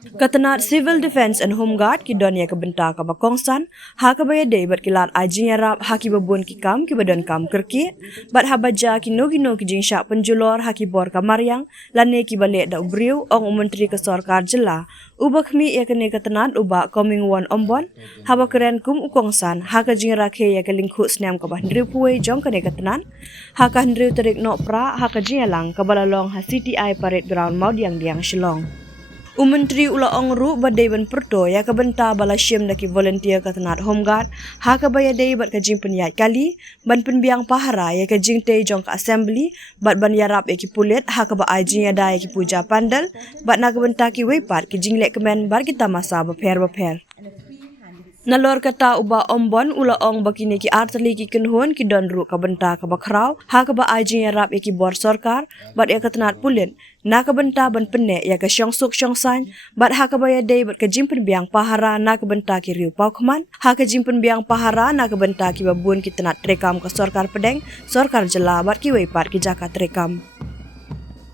Katanat Civil Defense and Home Guard ki don ya kebenta ka bakongsan ha ka baya day bat kilat ajing arab ha ki babun ki kam ki badan kam kerki bat habaja ki no ki jing syak penjulor ha ki bor ka maryang lane ki balik da ubriu ong menteri ke sarkar jela ubak mi ya kene katanat uba coming one ombon haba keren kum ukongsan ha ka jing rakhe ya ka lingku snam ka bah ndriu puai jong kene katanat ha ka ndriu terik no pra ha ka jing alang ka balalong ha CTI parade ground mau diang Shillong. Menteri ula ongru badai ban perto ya ka benta bala syem daki volunteer katanat home guard ha ka baya dei bat ka jing penyat kali ban penbiang pahara ya ka jing te jong ka assembly bat ban yarap ya ki pulet ha ka ba ajing ya dai ki puja pandal bat na ka benta ki wepat ki jing lek kemen bar kita masa baper. Nalor kata uba ombon ula ong bakini ki artali ki kenhon ki donru ka benta ka bakrau ha ka ba ajing yarap ya ki bor sarkar bat ya katanat pulen na ka benta ban penne ya ka syongsuk syongsan bat ha ka baya dei bat ka jimpen biang pahara na ka benta ki riu pau kman ha ka jimpen biang pahara na ka benta ki babun ki tenat trekam ka sarkar pedeng sarkar jela bat ki wepat ki jaka trekam.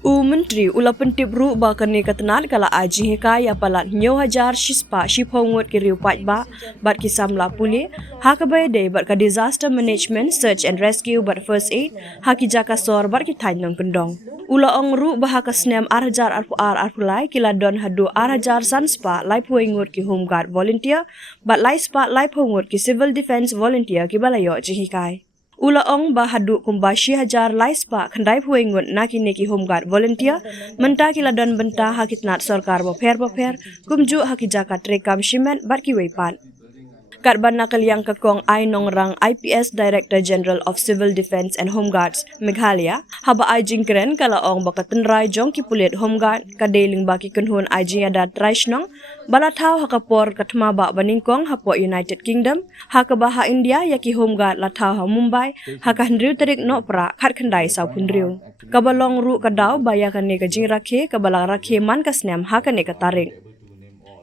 Menteri ula pentip ru ba kani katanat kala aji heka ya palat nyo hajar shispa shiphongot ki riu pat ba bat ki samla puli ha ka bay day bat ka disaster management search and rescue bat first aid ha ki jaka sor bat ki thain nong kendong ula ong ru ba ha ka snem arhajar arpulai kila don hadu arhajar sanspa lai puingot ki home guard volunteer bat lai spa lai phongot ki civil defense volunteer ki balayo ji hikai Ula ong bahadu kumbashi hajar laispa khandai puingun naki neki home guard volunteer menta kila don benta hakitnat sarkar boper kumju hakijaka trekam shimen barki weipan. Karban nakal yang kakong ay nongrang IPS Director General of Civil Defense and Home Guards Meghalaya haba ay jingkren kala ong bakatenrai jong kipulit home guard kadeling baki kenhun ay jingada traishnong balathaw hakapor katmaba baningkong hapo United Kingdom hakabaha India yaki home guard lathaw ha Mumbai hakahandriu terik no pra khat khandai sau phunriu kabalong ru kadaw bayakan ne ka jing rakhe kabala rakhe man kasnem hakane ka tarik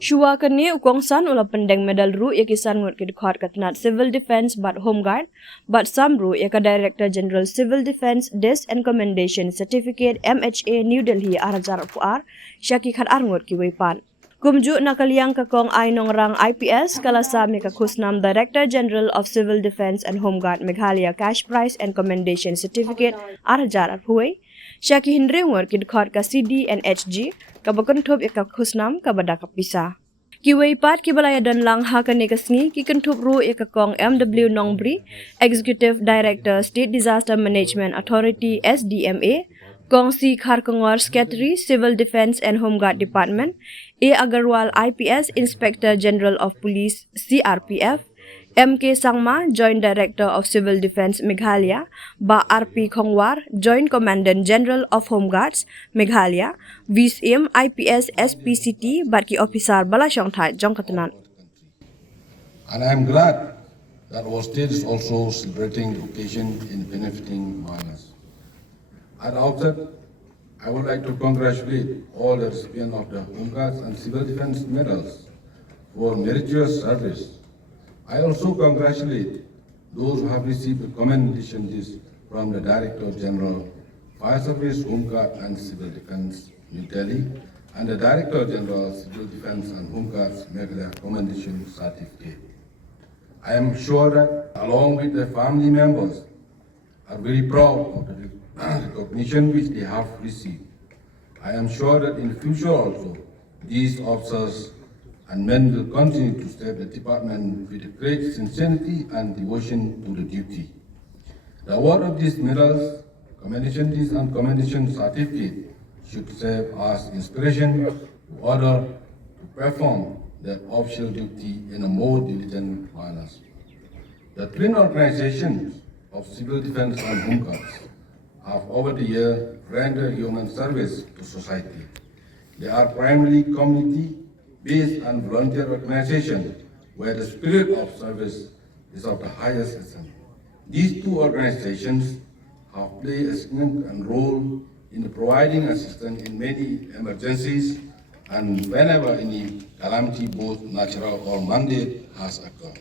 Shua kani ukongsan ula pendeng medal ru ya kisan ngut ki dekat katnat civil defense but home guard but some ru ya ka director general civil defense dis and commendation certificate MHA New Delhi arjar fuar syaki khat arngut ki weipan kumju nakaliang kakong ay nongrang IPS kalasam ni ka khusnam director general of civil defense and home guard Meghalaya cash prize and commendation certificate arjar huai syaki hindrengur ki dekat ka CD and HG kabakon thop ka khusnam ka bada ka pisa Kiway pat kibalaya dan lang ha kani kasni ki kentup ru ikakong MW Nongbri Executive Director State Disaster Management Authority SDMA Kong Si Kharkongwar Secretary Civil Defense and Home Guard Department A Agarwal IPS Inspector General of Police CRPF MK Sangma, Joint Director of Civil Defense Meghalaya, Ba RP Khongwar, Joint Commandant General of Home Guards Meghalaya, VCM IPS SPCT, Barki Officer Balashong Thai, Jongkatanan. And I am glad that our state is also celebrating the occasion in benefiting minors. At the outset, I would like to congratulate all the recipients of the Home Guards and Civil Defense medals for meritorious service. I also congratulate those who have received a commendation list from the Director General, Fire Service, Home Guard and Civil Defense, New Delhi, and the Director General, Civil Defense and Home Guards, Meghalaya Commendation Certificate. I am sure that, along with the family members, are very proud of the recognition which they have received. I am sure that in the future also, these officers and men will continue to serve the department with great sincerity and devotion to the duty. The award of these medals, commendation lists and commendation certificate should serve as inspiration to others to perform their official duty in a more diligent manner. The twin organizations of civil defense and home guards have over the years rendered human service to society. They are primarily community-based and volunteer organizations where the spirit of service is of the highest essence. These two organizations have played a significant role in providing assistance in many emergencies and whenever any calamity, both natural or man-made, has occurred.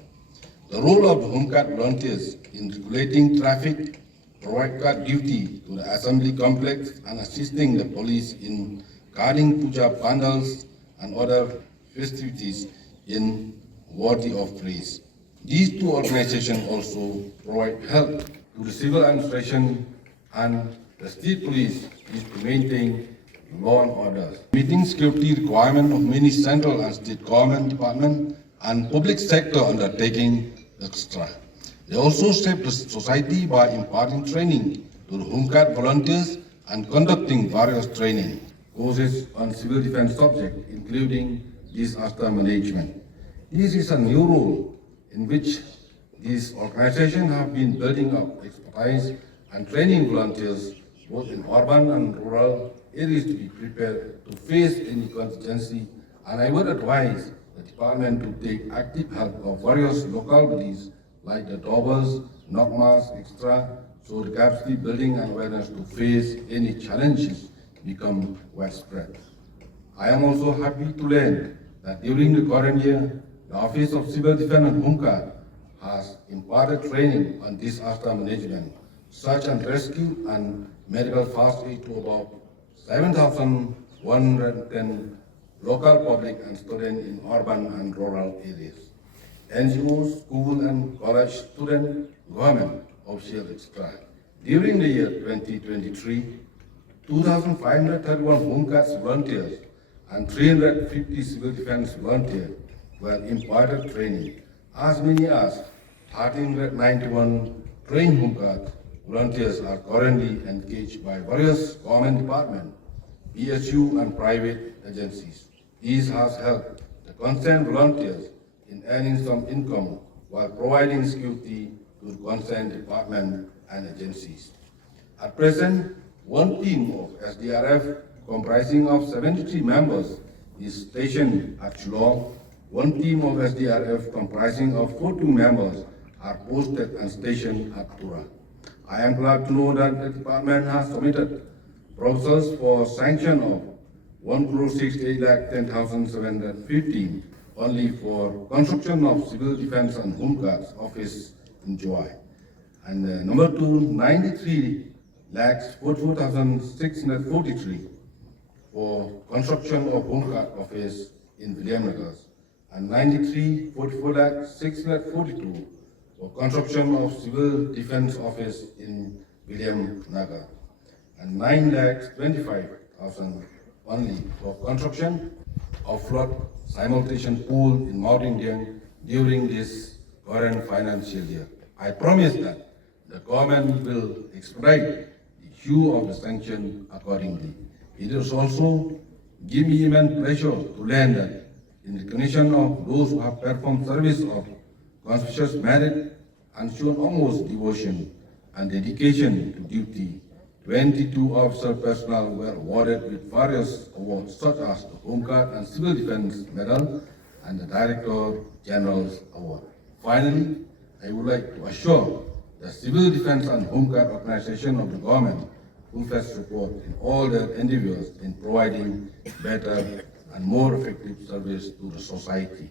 The role of the Home Guard volunteers in regulating traffic, provide guard duty to the assembly complex and assisting the police in guarding puja pandals and other festivities in worthy of praise. These two organizations also provide help to the civil administration and the state police is to maintain law and order, meeting security requirements of many central and state government departments and public sector undertaking extra. They also shape the society by imparting training to the Home Guard volunteers and conducting various training courses on civil defense subjects, including disaster management. This is a new role in which these organizations have been building up expertise and training volunteers both in urban and rural areas to be prepared to face any contingency, and I would advise the department to take active help of various local bodies like the Dobbers, Nogmas, etc., so the capacity building and awareness to face any challenges become widespread. I am also happy to learn that during the current year, the Office of Civil Defense and Home Guard has imparted training on disaster management, search and rescue, and medical first aid to about 7,110 local public and students in urban and rural areas. NGOs, school and college students, government officials, etc. During the year 2023, 2,531 Home Guards volunteers and 350 civil defense volunteers were imparted training. As many as 1,391 trained Home Guard volunteers are currently engaged by various government departments, BSU and private agencies. This has helped the concerned volunteers in earning some income while providing security to the concerned department and agencies. At present, one team of SDRF comprising of 73 members is stationed at Shillong. One team of SDRF comprising of 42 members are posted and stationed at Tura. I am glad to know that the department has submitted proposals for sanction of 1,68,10,715 only for construction of Civil Defense and Home Guards office in July. And number two, 93,44,643 for construction of Home Guard office in Williamnagar, and 93,44,642 for construction of Civil Defense office in Williamnagar, and 9,25,000 only for construction of flood simulation pool in Mountain during this current financial year. I promise that the government will expedite the issue of the sanction accordingly. It is also give me immense pleasure to learn that in recognition of those who have performed service of conspicuous merit and shown almost devotion and dedication to duty, 22 officer personnel were awarded with various awards such as the Home Guard and Civil Defense Medal and the Director General's Award. Finally, I would like to assure the Civil Defense and Home Guard organization of the government full-fledged support in all their endeavors in providing better and more effective service to the society.